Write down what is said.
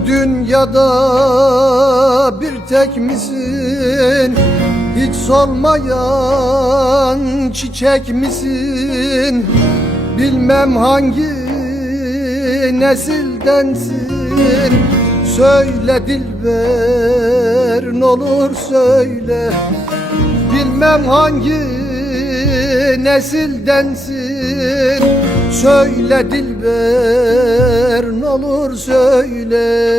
Bu dünyada bir tek misin? Hiç solmayan çiçek misin? Bilmem hangi nesildensin. Söyle dilber n'olur söyle. Bilmem hangi nesildensin. Söyle dilber n'olur söyle